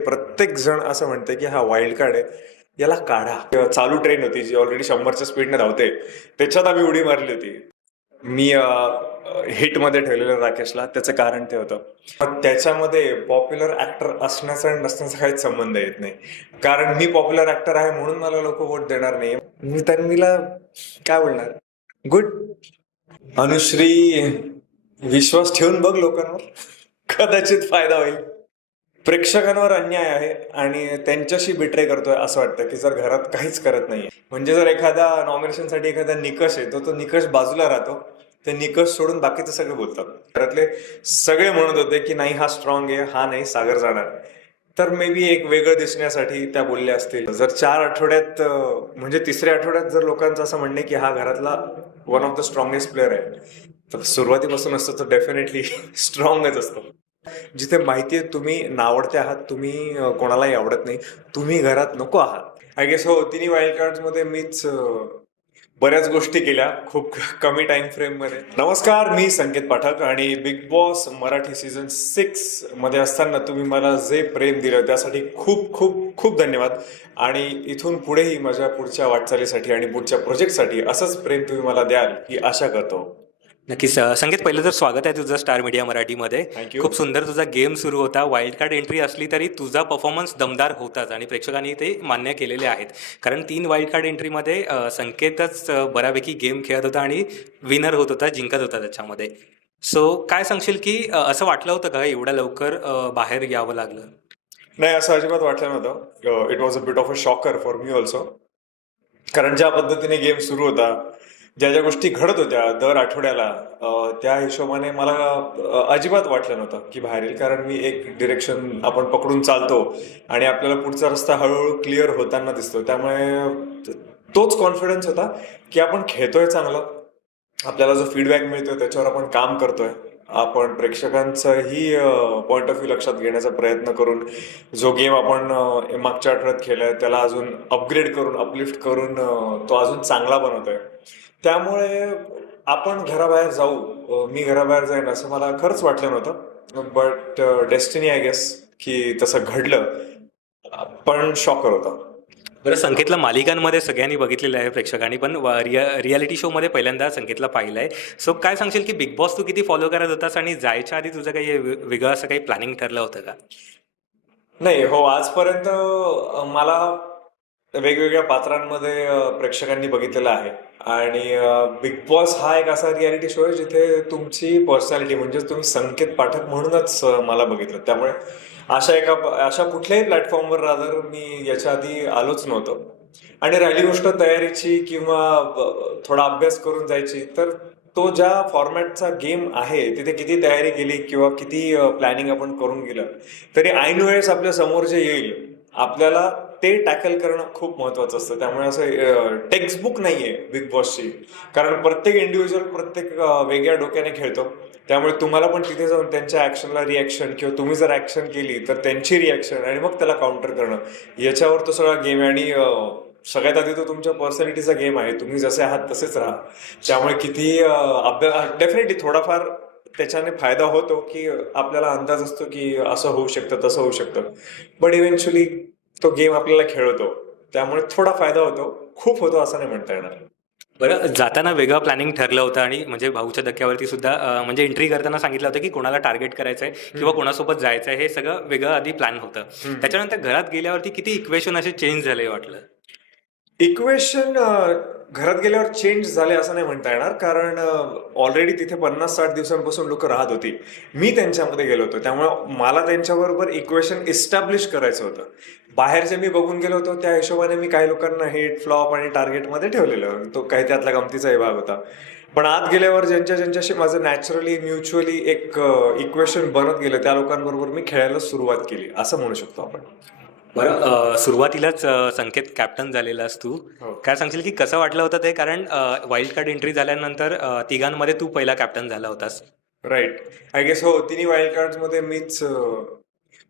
प्रत्येक जण असं म्हणते की हा वाईल्ड कार्ड आहे, याला काढा. चालू ट्रेन होती जी ऑलरेडी 100च्या स्पीडने धावते, त्याच्यात आम्ही उडी मारली होती. मी हिट मध्ये ठेवलेलं राकेशला, त्याचं कारण ते होतं. त्याच्यामध्ये पॉप्युलर ऍक्टर असण्याचा आणि नसण्याचा काहीच संबंध येत नाही. कारण मी पॉप्युलर ऍक्टर आहे म्हणून मला लोक वोट देणार नाही. मी तन्वीला काय बोलणार, गुड. अनुश्री, विश्वास ठेवून बघ लोकांवर, कदाचित फायदा होईल. प्रेक्षकांवर अन्याय आहे आणि त्यांच्याशी बिट्रे करतोय असं वाटतं की जर घरात काहीच करत नाहीये. म्हणजे जर एखादा नॉमिनेशनसाठी एखादा निकष आहे तो निकष बाजूला राहतो, ते निकष सोडून बाकीचे सगळे बोलतात. घरातले सगळे म्हणत होते की नाही हा स्ट्रॉंग आहे, हा नाही सागर जाणार. तर मे बी एक वेगळं दिसण्यासाठी त्या बोलल्या असतील. जर 4 आठवड्यात म्हणजे तिसऱ्या आठवड्यात जर लोकांचं असं म्हणणे की हा घरातला one of the strongest player आहे, तर सुरुवातीपासून असतं तर डेफिनेटली स्ट्रॉंगच असतो. जिथे माहितीये तुम्ही नावडते आहात, तुम्ही कोणालाही आवडत नाही, तुम्ही घरात नको आहात. आय गेस हो, तिन्ही वाईल्ड कार्ड मध्ये मीच बऱ्याच गोष्टी केल्या खूप कमी टाइम फ्रेम मध्ये. नमस्कार, मी संकेत पाठक आणि बिग बॉस मराठी सीझन 6 मध्ये असताना तुम्ही मला जे प्रेम दिलं त्यासाठी खूप खूप खूप धन्यवाद. आणि इथून पुढेही माझ्या पुढच्या वाटचालीसाठी आणि पुढच्या प्रोजेक्टसाठी असंच प्रेम तुम्ही मला द्याल ही आशा करतो. नक्कीच. संकेत, पहिलं तर स्वागत आहे तुझं स्टार मीडिया मराठीमध्ये. थँक्यू. खूप सुंदर तुझा गेम सुरू होता. वाईल्ड कार्ड एंट्री असली तरी तुझा परफॉर्मन्स दमदार होताच आणि प्रेक्षकांनी ते मान्य केलेले आहेत. कारण 3 वाईल्ड कार्ड एंट्रीमध्ये संकेतच बऱ्यापैकी गेम खेळत होता आणि विनर होत होता, जिंकत होता त्याच्यामध्ये. सो काय सांगशील की असं वाटलं होतं का एवढ्या लवकर बाहेर यावं लागलं? नाही, असं अजिबात वाटलं नव्हतं. It was a bit of a shocker for me also. कारण ज्या पद्धतीने गेम सुरू होता, ज्या ज्या गोष्टी घडत होत्या दर आठवड्याला, त्या हिशोबाने मला अजिबात वाटलं नव्हतं की बाहेर येईल. कारण मी एक डिरेक्शन आपण पकडून चालतो आणि आपल्याला पुढचा रस्ता हळूहळू क्लिअर होताना दिसतो. त्यामुळे तोच कॉन्फिडन्स होता की आपण खेळतोय चांगलं, आपल्याला जो फीडबॅक मिळतोय त्याच्यावर आपण काम करतोय, आपण प्रेक्षकांचाही पॉइंट ऑफ व्ह्यू लक्षात घेण्याचा प्रयत्न करून जो गेम आपण मागच्या आठवड्यात खेळलाय त्याला अजून अपग्रेड करून, अपलिफ्ट करून तो अजून चांगला बनवतोय. त्यामुळे आपण घराबाहेर जाऊ, मी घराबाहेर जाईन असं मला खरंच वाटलं नव्हतं. बट डेस्टिनी आय गेस की तसं घडलं. पण शॉकर होता. बरं, संकेतला मालिकांमध्ये सगळ्यांनी बघितलेलं आहे प्रेक्षकांनी, पण रियालिटी शोमध्ये पहिल्यांदा संकेतला पाहिलं आहे. सो काय सांगशील की बिग बॉस तू किती फॉलो करत होतास आणि जायच्या आधी तुझं काही वेगळं असं काही प्लॅनिंग ठरलं होतं का? नाही हो, आजपर्यंत मला वेगवेगळ्या पात्रांमध्ये प्रेक्षकांनी बघितलेलं आहे. आणि बिग बॉस हा एक असा रियालिटी शो आहे जिथे तुमची पर्सनॅलिटी म्हणजे तुम्ही संकेत पाठक म्हणूनच मला बघितलं. त्यामुळे अशा कुठल्याही प्लॅटफॉर्मवर रादर मी याच्या आधी आलोच नव्हतो. आणि राहिली गोष्ट तयारीची किंवा थोडा अभ्यास करून जायची, तर तो ज्या फॉर्मॅटचा गेम आहे तिथे किती तयारी केली किंवा किती प्लॅनिंग आपण करून गेलं तरी ऐन वेळेस आपल्या समोर जे येईल आपल्याला ते टॅकल करणं खूप महत्वाचं असतं. त्यामुळे असं टेक्स्टबुक नाहीये बिग बॉसची. कारण प्रत्येक इंडिव्हिज्युअल प्रत्येक वेगळ्या डोक्याने खेळतो. त्यामुळे तुम्हाला पण तिथे जाऊन त्यांच्या ऍक्शनला रिॲक्शन किंवा तुम्ही जर ऍक्शन केली तर त्यांची रिॲक्शन आणि मग त्याला काउंटर करणं, याच्यावर तो सगळा गेम आहे. आणि सगळ्यात आधी तो तुमच्या पर्सनॅलिटीचा गेम आहे. तुम्ही जसे आहात तसेच राहा. त्यामुळे किती अभ्यास डेफिनेटली थोडाफार त्याच्याने फायदा होतो की आपल्याला अंदाज असतो की असं होऊ शकतं, तसं होऊ शकतं. बट इव्हेंच्युअली तो गेम आपल्याला खेळवतो. त्यामुळे थोडा फायदा होतो, खूप होतो असं नाही म्हणता येणार. बरं, जाताना वेगळं प्लॅनिंग ठरलं होतं आणि म्हणजे भाऊच्या धक्क्यावरती सुद्धा म्हणजे एंट्री करताना सांगितलं होतं की कोणाला टार्गेट करायचं आहे किंवा कोणासोबत जायचं आहे, हे सगळं वेगळं आधी प्लॅन होतं. त्याच्यानंतर घरात गेल्यावरती किती इक्वेशन असे चेंज झाले वाटलं? इक्वेशन घरात गेल्यावर चेंज झाले असं नाही म्हणता येणार. कारण ऑलरेडी तिथे 50-60 दिवसांपासून लोक राहत होती, मी त्यांच्यामध्ये गेलो होतो. त्यामुळे मला त्यांच्याबरोबर इक्वेशन इस्टॅब्लिश करायचं होतं. बाहेरचे मी बघून गेलो होतो, त्या हिशोबाने मी काही लोकांना हिट, फ्लॉप आणि टार्गेटमध्ये ठेवलेलं. तो काही त्यातला गमतीचाही भाग होता. पण आत गेल्यावर ज्यांच्याशी माझं नॅचरली म्युच्युअली एक इक्वेशन बनत गेलं त्या लोकांबरोबर मी खेळायला सुरुवात केली असं म्हणू शकतो आपण. बरं, सुरुवातीलाच संकेत कॅप्टन झालेलास तू. हो. काय सांगशील की कसं वाटलं होतं ते? कारण वाईल्ड कार्ड एंट्री झाल्यानंतर तिघांमध्ये तू पहिला कॅप्टन झाला होतास. राईट. आय गेस हो, तिन्ही वाईल्ड कार्ड मध्ये मीच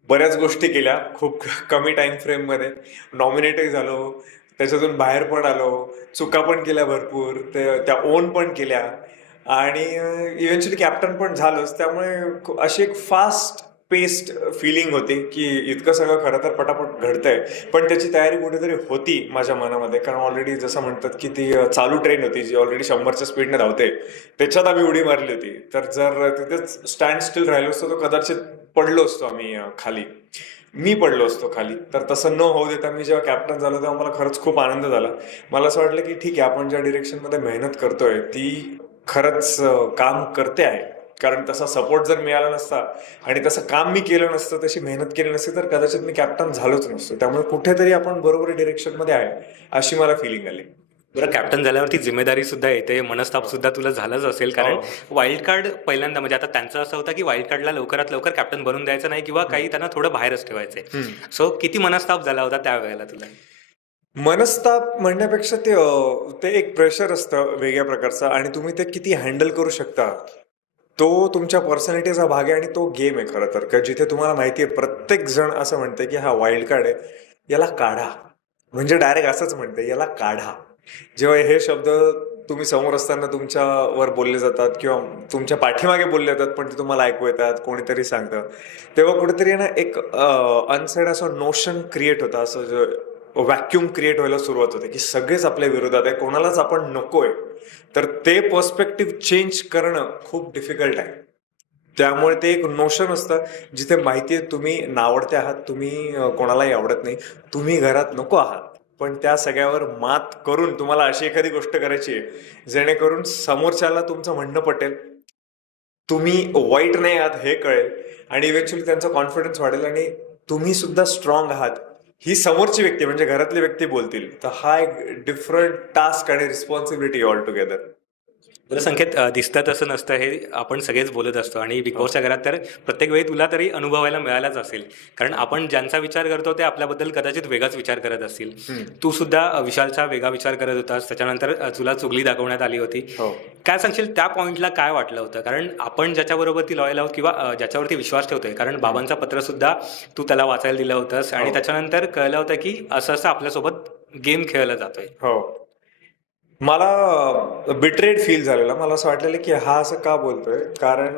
बऱ्याच गोष्टी केल्या खूप कमी टाइम फ्रेम मध्ये. नॉमिनेटही झालो, त्याच्यातून बाहेर पण आलो, चुका पण केल्या भरपूर, त्या ओन पण केल्या आणि इव्हेंच्युअली कॅप्टन पण झालोच. त्यामुळे अशी एक फास्ट पेस्ट फिलिंग होती की इतकं सगळं खरं तर पटापट घडतंय, पण त्याची तयारी कुठेतरी होती माझ्या मनामध्ये. कारण ऑलरेडी जसं म्हणतात की ती चालू ट्रेन होती जी ऑलरेडी 100च्या स्पीडने धावते, त्याच्यात आम्ही उडी मारली होती. तर जर तिथेच स्टँड स्टील राहिलो असतो तर कदाचित पडलो असतो आम्ही खाली, मी पडलो असतो खाली. तर तसं न होऊ देता मी जेव्हा कॅप्टन झालो तेव्हा मला खरंच खूप आनंद झाला. मला असं वाटलं की ठीक आहे, आपण ज्या डिरेक्शनमध्ये मेहनत करतोय ती खरंच काम करते आहे. कारण तसा सपोर्ट जर मिळाला नसता आणि तसं काम मी केलं नसतं, तशी मेहनत केली नसती, तर कदाचित मी कॅप्टन झालोच नसतो. त्यामुळे कुठेतरी आपण बरोबर डिरेक्शनमध्ये आहे अशी मला फिलिंग आली. बरं, कॅप्टन झाल्यावरती जिम्मेदारी सुद्धा येते, मनस्ताप सुद्धा तुला झालाच असेल. कारण वाईल्ड कार्ड पहिल्यांदा म्हणजे आता त्यांचं असं होतं की वाईल्ड कार्डला लवकरात लवकर कॅप्टन बनून द्यायचं नाही किंवा काही त्यांना थोडं बाहेरच ठेवायचंय. सो किती मनस्ताप झाला होता त्यावेळेला तुला? मनस्ताप म्हणण्यापेक्षा ते एक प्रेशर असतं वेगळ्या प्रकारचं, आणि तुम्ही ते किती हँडल करू शकता तो तुमच्या पर्सनॅलिटीचा भाग आहे. आणि तो गेम आहे खरं तर, का जिथे तुम्हाला माहिती आहे प्रत्येक जण असं म्हणते की हा वाईल्ड कार्ड आहे, याला काढा. म्हणजे डायरेक्ट असंच म्हणते, याला काढा. जेव्हा हे शब्द तुम्ही समोर असताना तुमच्यावर बोलले जातात किंवा तुमच्या पाठीमागे बोलले जातात, पण ते तुम्हाला ऐकू येतात, कोणीतरी सांगतं, तेव्हा कुठेतरी ना एक अनसेड असं नोशन क्रिएट होतं, असं व्हॅक्युम क्रिएट व्हायला सुरुवात होते की सगळेच आपल्या विरोधात आहे, कोणालाच आपण नकोय. तर ते पर्स्पेक्टिव्ह चेंज करणं खूप डिफिकल्ट आहे. त्यामुळे ते एक नोशन असतं जिथे माहिती आहे तुम्ही नावडते आहात, तुम्ही कोणालाही आवडत नाही, तुम्ही घरात नको आहात, पण त्या सगळ्यावर मात करून तुम्हाला अशी एखादी गोष्ट करायची आहे जेणेकरून समोरच्याला तुमचं म्हणणं पटेल, तुम्ही वाईट नाही आहात हे कळेल, आणि इव्हेंच्युअली त्यांचा कॉन्फिडन्स वाढेल आणि तुम्ही सुद्धा स्ट्रॉंग आहात ही समोरची व्यक्ती म्हणजे घरातली व्यक्ती बोलतील. तर हा एक डिफरंट टास्क आणि रिस्पॉन्सिबिलिटी ऑल टुगेदर. बरं संकेत, दिसतं तसं नसतं हे आपण सगळेच बोलत असतो आणि बिग बॉसच्या घरात तर प्रत्येक वेळी तुला तरी अनुभवायला मिळालाच असेल. कारण आपण ज्यांचा विचार करतो ते आपल्याबद्दल कदाचित वेगळाच विचार करत असतील. तू सुद्धा विशालचा वेगळा विचार करत होतास, त्याच्यानंतर तुला चुगली दाखवण्यात आली होती. काय सांगशील त्या पॉइंटला, काय वाटलं होतं? कारण आपण ज्याच्याबरोबर लॉयल आहोत किंवा ज्याच्यावरती विश्वास ठेवतोय, कारण बाबांचं पत्र सुद्धा तू त्याला वाचायला दिलं होतंस आणि त्याच्यानंतर कळलं होतं की असं असं आपल्यासोबत गेम खेळला जातोय. हो, मला बिट्रेड फील झालेला. मला असं वाटलेलं की हा असं का बोलतोय, कारण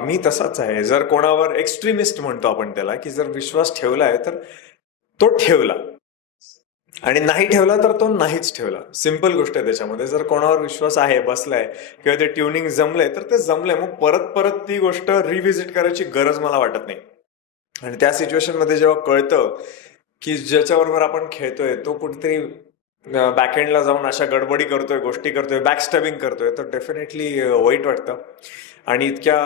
मी तसाच आहे. जर कोणावर एक्स्ट्रीमिस्ट म्हणतो आपण त्याला, की जर विश्वास ठेवला आहे तर तो ठेवला, आणि नाही ठेवला तर तो नाहीच ठेवला. सिम्पल गोष्ट आहे त्याच्यामध्ये. जर कोणावर विश्वास आहे, बसलाय किंवा ते ट्युनिंग जमलंय तर ते जमलंय, मग परत परत ती गोष्ट रिव्हिजिट करायची गरज मला वाटत नाही. आणि त्या सिच्युएशन मध्ये जेव्हा कळतं की ज्याच्याबरोबर आपण खेळतोय तो कुठेतरी बॅकएंडला जाऊन अशा गडबडी करतोय, गोष्टी करतोय, बॅकस्टॅबिंग करतोय, तर डेफिनेटली वाईट वाटतं. आणि इतक्या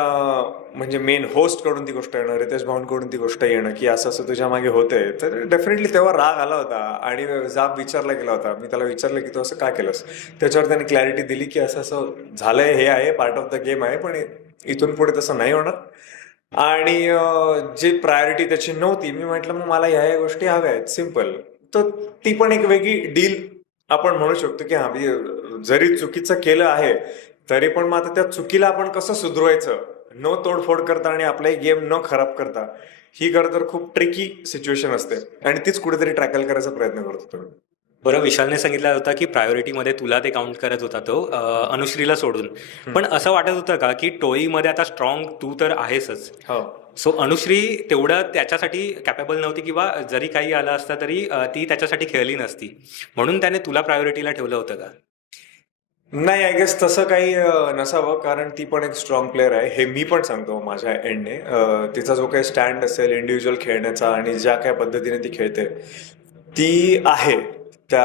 म्हणजे मेन होस्ट कडून ती गोष्ट येणं, रितेश भाऊंकडून ती गोष्ट येणं की असं असं तुझ्या मागे होतंय, तर डेफिनेटली तेव्हा राग आला होता आणि जाब विचारला गेला होता. मी त्याला विचारलं की तू असं का केलंस. त्याच्यावर त्याने क्लॅरिटी दिली की असं असं झालंय, हे आहे, पार्ट ऑफ द गेम आहे, पण इथून पुढे तसं नाही होणार. आणि जी प्रायोरिटी त्याची नव्हती, मी म्हटलं मग मला ह्या गोष्टी हव्या आहेत, सिम्पल. तर ती पण एक वेगळी डील आपण म्हणू शकतो की हा, जरी चुकीचं केलं आहे तरी पण मग आता त्या चुकीला आपण कसं सुधारायचं, न तोडफोड करता आणि आपलाही गेम न खराब करता, ही खरं तर खूप ट्रिकी सिच्युएशन असते आणि तीच कुठेतरी टॅकल करायचा प्रयत्न करतो तुम्ही. बरं, विशालने सांगितलं होतं की प्रायोरिटीमध्ये तुला ते काउंट करत होता तो, अनुश्रीला सोडून. पण असं वाटत होतं का की टोळीमध्ये आता स्ट्रॉंग तू तर आहेसच, हो, सो अनुश्री तेवढं त्याच्यासाठी कॅपेबल नव्हती किंवा जरी काही आलं असतं तरी ती त्याच्यासाठी खेळली नसती, म्हणून त्याने तुला प्रायोरिटीला ठेवलं होतं का? नाही, आय गेस तसं काही नसावं, कारण ती पण एक स्ट्रॉंग प्लेअर आहे हे मी पण सांगतो माझ्या एंडने. तिचा जो काही स्टँड असेल इंडिव्हिज्युअल खेळण्याचा आणि ज्या काही पद्धतीने ती खेळते ती आहे त्या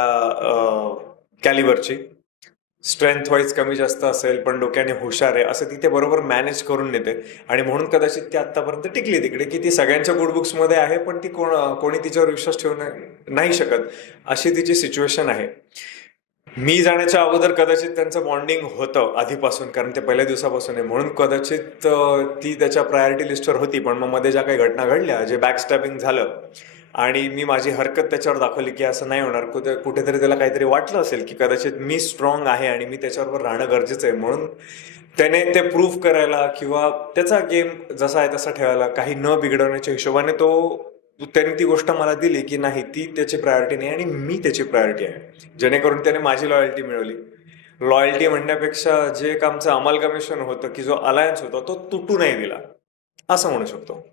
कॅलिबरची. स्ट्रेंथ वाईज कमी जास्त असेल पण डोक्याने हुशार आहे, असं ती ते बरोबर मॅनेज करून नेते. आणि म्हणून कदाचित ती आतापर्यंत टिकली तिकडे, की ती सगळ्यांच्या गुडबुक्समध्ये आहे पण ती कोणी तिच्यावर विश्वास ठेवू नाही शकत, अशी तिची सिच्युएशन आहे. मी जाण्याच्या अगोदर कदाचित त्यांचं बॉन्डिंग होतं आधीपासून, कारण ते पहिल्या दिवसापासून आहे, म्हणून कदाचित ती त्याच्या प्रायोरिटी लिस्टवर होती. पण मग मध्ये ज्या काही घटना घडल्या, जे बॅकस्टॅबिंग झालं आणि मी माझी हरकत त्याच्यावर दाखवली की असं नाही होणार, कुठेतरी त्याला काहीतरी वाटलं असेल की कदाचित मी स्ट्रॉंग आहे आणि मी त्याच्याबरोबर राहणं गरजेचं आहे, म्हणून त्याने ते प्रूव्ह करायला किंवा त्याचा गेम जसा आहे तसा ठेवायला, काही न बिघडवण्याच्या हिशोबाने त्याने ती गोष्ट मला दिली की नाही, ती त्याची प्रायोरिटी नाही आणि मी त्याची प्रायोरिटी आहे, जेणेकरून त्याने माझी लॉयल्टी मिळवली. लॉयल्टी म्हणण्यापेक्षा जे एक आमचं अमालगमेशन होतं की जो अलायन्स होता तो तुटू नाही दिला. असं म्हणू शकतो.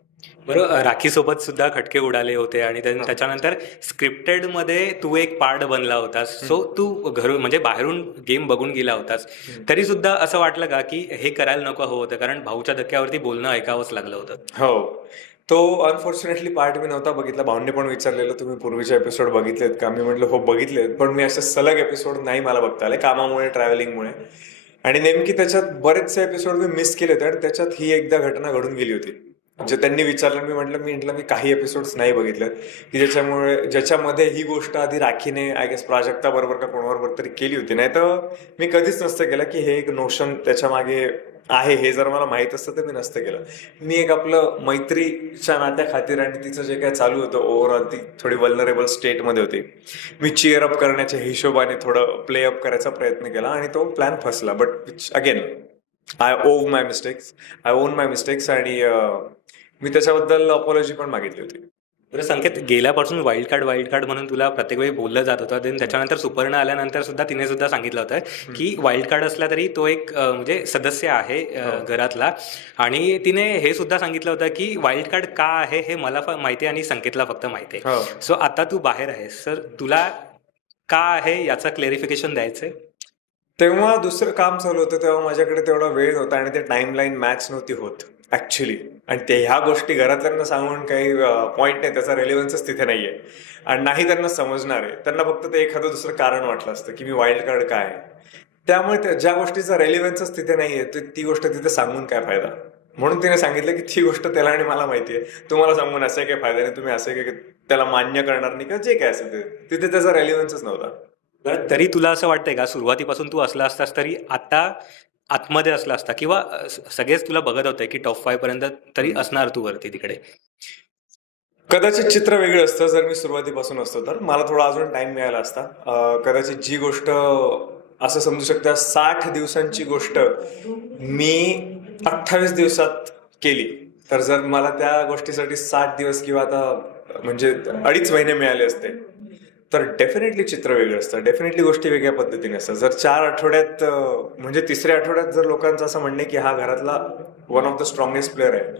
बरं, राखीसोबत सुद्धा खटके उडाले होते आणि त्याच्यानंतर स्क्रिप्टेडमध्ये तू एक पार्ट बनला होतास. सो तू घरून म्हणजे बाहेरून गेम बघून गेला होतास, तरी सुद्धा असं वाटलं का की हे करायला नको हवं होतं, कारण भाऊच्या धक्क्यावरती बोलणं ऐकावंच लागलं होतं? हो. तो अनफॉर्च्युनेटली पार्ट मी नव्हता बघितला. भाऊंनी पण विचारलेलं, तुम्ही पूर्वीचे एपिसोड बघितलेत का? मी म्हटलं हो बघितलेत, पण मी असे सलग एपिसोड नाही मला बघता आले कामामुळे, ट्रॅव्हलिंगमुळे. आणि नेमकी त्याच्यात बरेचसे एपिसोड मी मिस केले होते आणि त्याच्यात ही एकदा घटना घडून गेली होती. म्हणजे त्यांनी विचारलं, मी म्हटलं मी काही एपिसोड्स नाही बघितले की ज्याच्यामध्ये ही गोष्ट आधी राखीने आय गेस प्राजक्ता बरोबर का कोणाबरोबर तरी केली होती. नाही तर मी कधीच नसतं केलं की हे एक नोशन त्याच्या मागे आहे, हे जर मला माहित असतं तर मी नसतं केलं. मी एक आपलं मैत्रीच्या नात्या खातीर आणि तिचं जे काय चालू होतं ओव्हरऑल, ती थोडी वल्नरेबल स्टेटमध्ये होती, मी चिअर अप करण्याच्या हिशोबाने थोडं प्ले अप करायचा प्रयत्न केला आणि तो प्लॅन फसला. But again I on my mistakes आणि मी त्याच्याबद्दल अपॉलॉजी पण मागितली होती. बरं संकेत, गेल्यापासून वाईल्ड कार्ड म्हणून तुला प्रत्येक वेळी बोललं जात होतं. देन त्याच्यानंतर सुपर्ण आल्यानंतर सुद्धा तिने सुद्धा सांगितलं होतं की वाईल्ड कार्ड असला तरी तो एक म्हणजे सदस्य आहे घरातला. आणि तिने हे सुद्धा सांगितलं होतं की वाईल्ड कार्ड का आहे हे मला माहिती आहे आणि संकेतला फक्त माहिती आहे. हो. सो आता तू बाहेर आहेस, सर तुला का आहे याचं क्लेरिफिकेशन द्यायचंय? तेव्हा दुसरं काम चालू होतं, तेव्हा माझ्याकडे तेवढा वेळ नव्हता आणि ते टाइमलाईन मॅच नव्हती होत ऍक्च्युली. आणि ते ह्या गोष्टी घरातल्यांना सांगून काही पॉईंट नाही, त्याचा रेलिव्हन्सच तिथे नाहीये आणि नाही त्यांना समजणार आहे. त्यांना फक्त ते एखादं दुसरं कारण वाटलं असतं की मी वाईल्ड कार्ड काय आहे. त्यामुळे ज्या गोष्टीचा रेलिव्हन्सच तिथे नाहीये ती गोष्ट तिथे सांगून काय फायदा. म्हणून तिने सांगितलं की ती गोष्ट त्याला आणि मला माहितीये, तुम्हाला सांगून असं काय फायदा नाही, तुम्ही असं काय त्याला मान्य करणार नाही किंवा जे काय असेल ते, तिथे त्याचा रेलिव्हन्सच नव्हता. बरं, तरी तुला असं वाटतंय का सुरुवातीपासून तू असला असतास तरी आता आतमध्ये असला असता, किंवा सगळेच तुला बघत होते की टॉप 5 पर्यंत तरी असणार तू वरती तिकडे? कदाचित चित्र वेगळं असतं जर मी सुरुवातीपासून असतो तर. मला थोडा अजून टाइम मिळाला असता. कदाचित जी गोष्ट असं समजू शकता 60 दिवसांची गोष्ट मी 28 दिवसात केली, तर जर मला त्या गोष्टीसाठी 60 दिवस किंवा आता म्हणजे 2.5 महिने मिळाले असते तर डेफिनेटली चित्र वेगळं असतं, डेफिनेटली गोष्टी वेगळ्या पद्धतीने असतात. जर 4 आठवड्यात म्हणजे तिसऱ्या आठवड्यात जर लोकांचं असं म्हणणे की हा घरातला one of the strongest player आहे,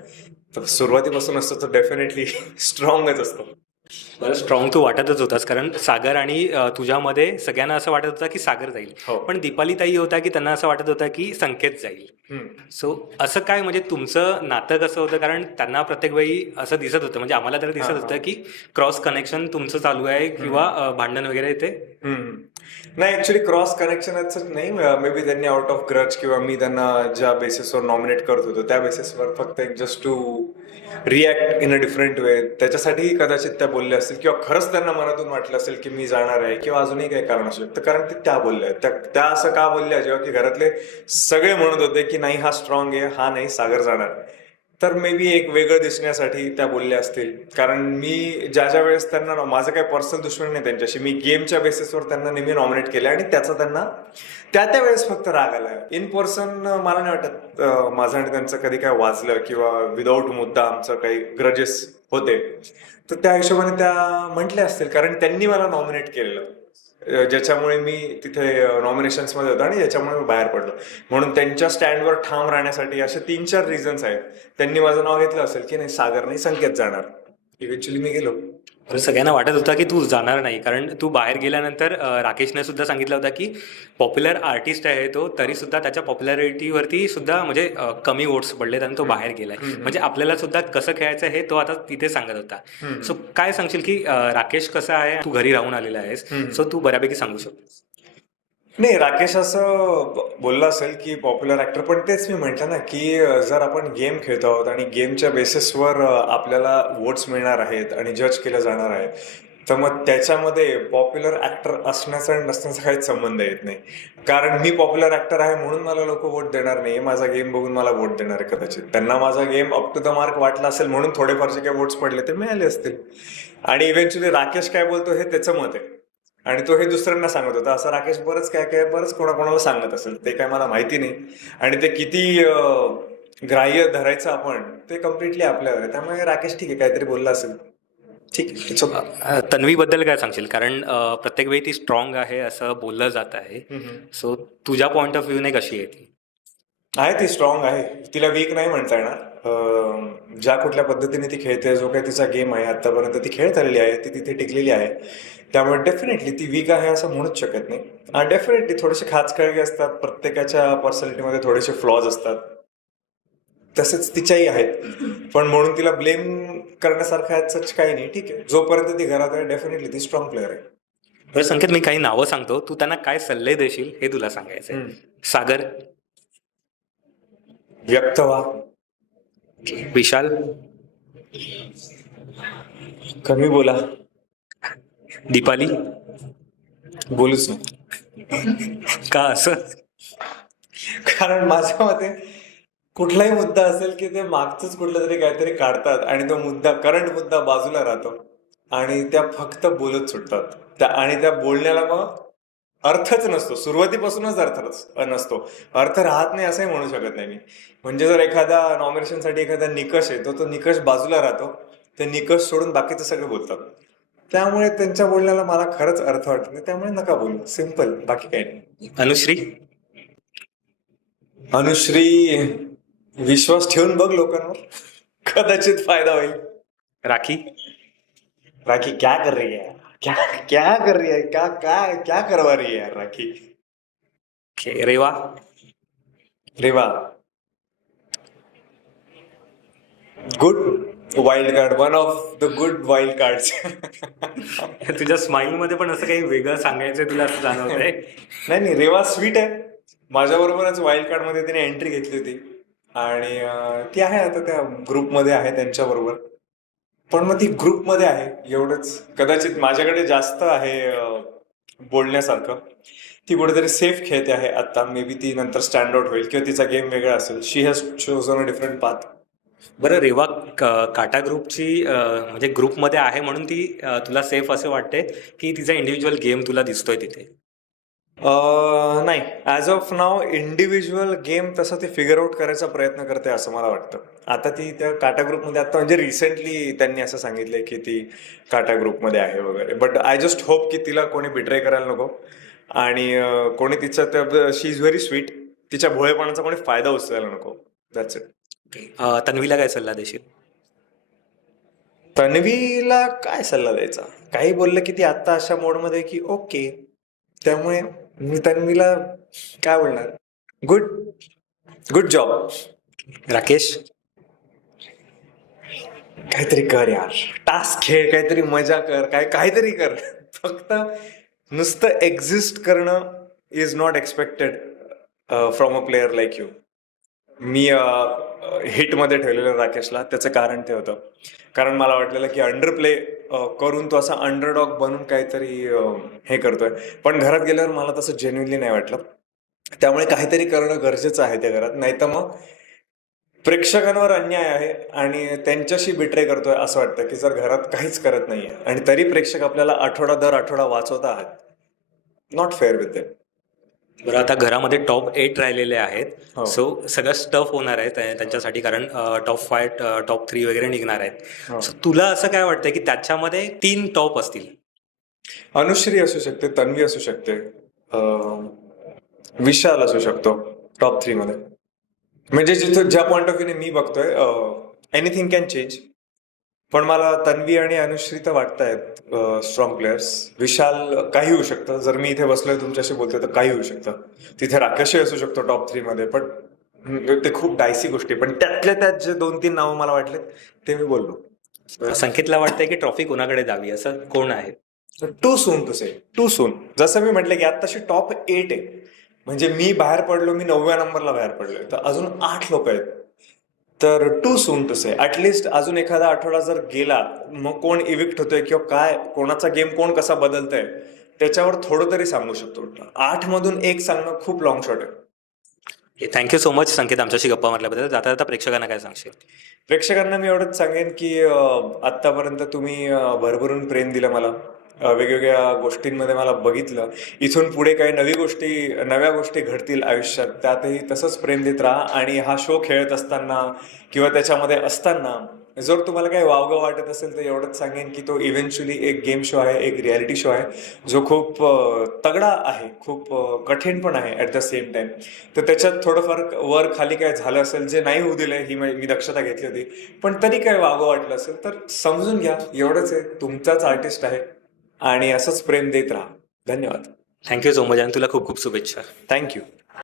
तर सुरुवातीपासून असतं तर डेफिनेटली स्ट्रॉंगच असतो. बरं, स्ट्रॉंग तू वाटतच होतास, कारण सागर आणि तुझ्यामध्ये सगळ्यांना असं वाटत होतं की सागर जाईल, हो. पण दीपाली ताई होता की त्यांना असं वाटत होतं की संकेत जाईल. सो असं काय म्हणजे तुमचं नातं कसं होतं? कारण त्यांना प्रत्येक वेळी असं दिसत होतं, म्हणजे आम्हाला तर दिसत होतं की क्रॉस कनेक्शन तुमचं चालू आहे किंवा भांडण वगैरे ते. नाही, ऍक्च्युली क्रॉस कनेक्शनच नाही. मे बी त्यांनी आउट ऑफ ग्रज किंवा मी त्यांना ज्या बेसिसवर नॉमिनेट करत होतो त्या बेसिसवर फक्त एक just to react in a different way, त्याच्यासाठी कदाचित त्या बोलल्या असतील किंवा खरंच त्यांना मनातून वाटलं असेल की मी जाणार आहे किंवा अजूनही काही कारण असू शकतं. कारण ते त्या बोलल्या त्या असं का बोलल्या जेव्हा की घरातले सगळे म्हणत होते की नाही हा स्ट्रॉंग आहे, हा नाही सागर जाणार. तर मे बी एक वेगळं दिसण्यासाठी त्या बोलल्या असतील. कारण मी ज्या वेळेस त्यांना माझं काही पर्सनल दुश्मन नाही त्यांच्याशी, मी गेमच्या बेसिसवर त्यांना नेहमी नॉमिनेट केलं आणि त्याचा त्यांना त्या वेळेस फक्त राग आला. इन पर्सन मला नाही वाटत माझं आणि त्यांचं कधी काय वाजलं किंवा विदाऊट मुद्दा आमचं काही ग्रजेस होते. तर त्या हिशोबाने त्या म्हटल्या असतील, कारण त्यांनी मला नॉमिनेट केलेलं ज्याच्यामुळे मी तिथे नॉमिनेशन्स मध्ये होतो आणि ज्याच्यामुळे मी बाहेर पडलो. म्हणून त्यांच्या स्टँडवर ठाम राहण्यासाठी असे 3-4 रिझन्स आहेत. त्यांनी माझं नाव घेतलं असेल की नाही सागर नाही संकेत जाणार, इव्हेंच्युअली मी गेलो. तर सगळ्यांना वाटत होतं की तू जाणार नाही, कारण तू बाहेर गेल्यानंतर राकेशने सुद्धा सांगितलं होतं की पॉप्युलर आर्टिस्ट आहे तो, तरी सुद्धा त्याच्या पॉप्युलॅरिटीवरती सुद्धा म्हणजे कमी वोट्स पडलेत आणि तो बाहेर गेलाय. म्हणजे आपल्याला सुद्धा कसं खेळायचं हे तो आता तिथे सांगत होता. सो काय सांगशील की राकेश कसा आहे? तू घरी राहून आलेला आहेस, सो तू बऱ्यापैकी सांगू शकतोस. नाही, राकेश असं बोलला असेल की पॉप्युलर ऍक्टर, पण तेच मी म्हटलं ना की जर आपण गेम खेळतो आहोत आणि गेमच्या बेसिसवर आपल्याला वोट्स मिळणार आहेत आणि जज केलं जाणार आहे, तर मग त्याच्यामध्ये पॉप्युलर ऍक्टर असण्याचा आणि नसण्याचा काहीच संबंध येत नाही. कारण मी पॉप्युलर ऍक्टर आहे म्हणून मला लोक वोट देणार नाही, माझा गेम बघून मला वोट देणार आहे. कदाचित त्यांना माझा game up to the mark वाटला असेल म्हणून थोडेफार जे काही वोट्स पडले ते मिळाले असतील. आणि इव्हेंच्युअली राकेश काय बोलतो हे त्याचं मत आहे आणि तो हे दुसऱ्यांना सांगत होता. असं राकेश बरंच कोणाकोणाला सांगत असेल, ते काय मला माहिती नाही. आणि ते किती ग्राह्य धरायचं आपण ते कम्प्लिटली आपल्यावर आहे. त्यामुळे राकेश ठीक आहे, काहीतरी बोलला असेल, ठीक आहे. तन्वीबद्दल काय सांगशील? कारण प्रत्येक वेळी ती स्ट्रॉंग आहे असं बोललं जात आहे. सो तुझ्या पॉइंट ऑफ व्ह्यूने कशी आहे ती? आहे ती स्ट्रॉंग आहे, तिला वीक नाही म्हणता येणार. ज्या कुठल्या पद्धतीने ती खेळते, जो काही तिचा गेम आहे आतापर्यंत ती खेळत आलेली आहे, ती तिथे टिकलेली आहे. त्यामुळे डेफिनेटली ती वीक आहे असं म्हणूच शकत नाही. डेफिनेटली थोडेसे खाचखळगे असतात, प्रत्येकाच्या पर्सनॅलिटीमध्ये थोडेसे फ्लॉज असतात, तसेच तिच्याही आहेत. पण म्हणून तिला ब्लेम करण्यासारखं याच काही नाही. ठीक आहे, जोपर्यंत ती घरात आहे डेफिनेटली ती स्ट्रॉंग प्लेअर आहे. बरं संकेत, मी काही नावं सांगतो, तू त्यांना काय सल्ले देशील हे तुला सांगायचंय. सागर, व्यक्त व्हा, विशाल, कमी बोला, दीपाली. बोलूच नाही. का असं? कारण माझ्या मते कुठलाही मुद्दा असेल की ते मागचंच कुठलं तरी काहीतरी काढतात आणि तो मुद्दा, करंट मुद्दा बाजूला राहतो आणि त्या फक्त बोलत सुटतात आणि त्या बोलण्याला मग अर्थच नसतो. सुरुवातीपासूनच अर्थ नसतो. अर्थ राहत नाही असंही म्हणू शकत नाही मी. म्हणजे जर एखादा नॉमिनेशनसाठी एखादा निकष आहे, तो निकष बाजूला राहतो, ते निकष सोडून बाकीचं सगळं बोलतात. त्यामुळे त्यांच्या बोलण्याला मला खरंच अर्थ वाटत नाही. त्यामुळे नका बोलू, सिम्पल, बाकी काही नाही. अनुश्री. अनुश्री, विश्वास ठेवून बघ लोकांवर, कदाचित फायदा होईल. राखी. राखी क्या कर रही है, क्या कर रही है, क्या करवा रही है Rakhi. Reva. Reva, good wild card, one of the good wild cards. तुझ्या स्माइल मध्ये पण असं काही वेगळं सांगायचं तुला असं जाणवतंय? नाही, रेवा स्वीट आहे. माझ्याबरोबरच वाईल्ड कार्ड मध्ये तिने एंट्री घेतली होती आणि ती आहे आता त्या ग्रुपमध्ये आहे त्यांच्याबरोबर. पण मग ती ग्रुपमध्ये आहे एवढंच. कदाचित माझ्याकडे जास्त आहे बोलण्यासारखं. ती कुठेतरी सेफ खेळते आहे आता. मे बी ती नंतर स्टँड आउट होईल किंवा तिचा गेम वेगळा असेल. She has chosen a different path. बरं, रेवा काटा ग्रुपची म्हणजे ग्रुपमध्ये आहे म्हणून ती तुला सेफ असं वाटते की तिचा इंडिव्हिज्युअल गेम तुला दिसतोय तिथे? नाही, as of now individual game तसं ती फिगर आउट करायचा प्रयत्न करते असं मला वाटतं. आता ती त्या काटा ग्रुपमध्ये, आता म्हणजे रिसेंटली त्यांनी असं सांगितलंय की ती काटा ग्रुपमध्ये आहे वगैरे. बट आय जस्ट होप की तिला कोणी बिट्रे करायला नको आणि कोणी तिचं त्या, शी इज व्हेरी स्वीट, तिच्या भोळेपणाचा कोणी फायदा उचलायला नको. That's it. तन्वीला काय सल्ला देशील? तन्वीला काय सल्ला द्यायचा? काही बोललं की ती आत्ता अशा मोडमध्ये की ओके. त्यामुळे मी तन्वीला काय बोलणार, गुड जॉब. राकेश. काहीतरी कर यार, टास्क खेळ, काहीतरी मजा कर, काहीतरी कर. फक्त नुसतं एक्झिस्ट करणं is not expected from a player like you. मी हिटमध्ये ठेवलेलं राकेशला, त्याचं कारण ते होतं, कारण मला वाटलेलं की अंडर प्ले करून तो असा अंडरडॉग बनून काहीतरी हे करतोय. पण घरात गेल्यावर मला तसं जेन्युइनली नाही वाटलं. त्यामुळे काहीतरी करणं गरजेचं आहे त्या घरात, नाही तर मग प्रेक्षकांवर अन्याय आहे आणि त्यांच्याशी बिट्रे करतोय असं वाटतं की जर घरात काहीच करत नाहीये आणि तरी प्रेक्षक आपल्याला दर आठवडा वाचवता आहात. Not fair with them. बरं, आता घरामध्ये टॉप 8 राहिलेले आहेत. हो. सो सगळं स्टफ होणार आहे त्यांच्यासाठी, कारण टॉप 5 टॉप 3 वगैरे निघणार आहेत. हो. So, तुला असं काय वाटतं की त्याच्यामध्ये 3 टॉप असतील? अनुश्री असू शकते, तन्वी असू शकते, विशाल असू शकतो टॉप 3 मध्ये. म्हणजे जिथं ज्या पॉइंट ऑफ व्ह्यूने मी बघतोय, एनिथिंग कॅन चेंज. पण मला तन्वी आणि अनुश्री तर वाटतायत स्ट्रॉंग प्लेयर्स. विशाल काही होऊ शकतं, जर मी इथे बसलोय तुमच्याशी बोलतोय तर काही होऊ शकतं. तिथे राकेशही असू शकतो टॉप 3 मध्ये. पण ते खूप डायसी गोष्टी. पण त्यातल्या त्यात जे 2-3 नावं मला वाटलेत ते मी बोललो. संकेतला वाटतंय की ट्रॉफी कोणाकडे जावी, असं कोण आहे? Too soon to say, too soon. जसं मी म्हटलं की आत्ताशी टॉप 8 आहे, म्हणजे मी बाहेर पडलो, मी 9व्या नंबरला बाहेर पडलोय, तर अजून 8 लोक आहेत. तर too soon to say. At least अजून एखादा आठवडा जर गेला, मग कोण इविक्ट होतोय किंवा काय, कोणाचा गेम कोण कसा बदलतोय त्याच्यावर थोडं तरी सांगू शकतो. 8 मधून 1 सांगणं खूप लॉंग शॉट आहे. थँक्यू सो मच संकेत, आमच्याशी गप्पा मारल्याबद्दल. जाता जाता प्रेक्षकांना काय सांगशील? प्रेक्षकांना मी एवढंच सांगेन की आत्तापर्यंत तुम्ही भरभरून प्रेम दिलं मला, वेगवेगळ्या गोष्टींमध्ये मला बघितलं. इथून पुढे काही नव्या गोष्टी घडतील आयुष्यात, त्यातही तसंच प्रेम देत राहा. आणि हा शो खेळत असताना किंवा त्याच्यामध्ये असताना जर तुम्हाला काही वावगं वाटत असेल तर एवढंच सांगेन की तो इव्हेंच्युअली एक गेम शो आहे, एक रियालिटी शो आहे जो खूप तगडा आहे, खूप कठीण पण आहे ॲट द सेम टाइम. तर त्याच्यात थोडंफार वर खाली काय झालं असेल जे नाही होऊ दिलंय ही मी दक्षता घेतली होती, पण तरी काय वावगं वाटलं असेल तर समजून घ्या. एवढंच आहे, तुमचाच आर्टिस्ट आहे आणि असंच प्रेम देत राहा. धन्यवाद. थँक्यू सो मच आणि तुला खूप खूप शुभेच्छा. थँक्यू.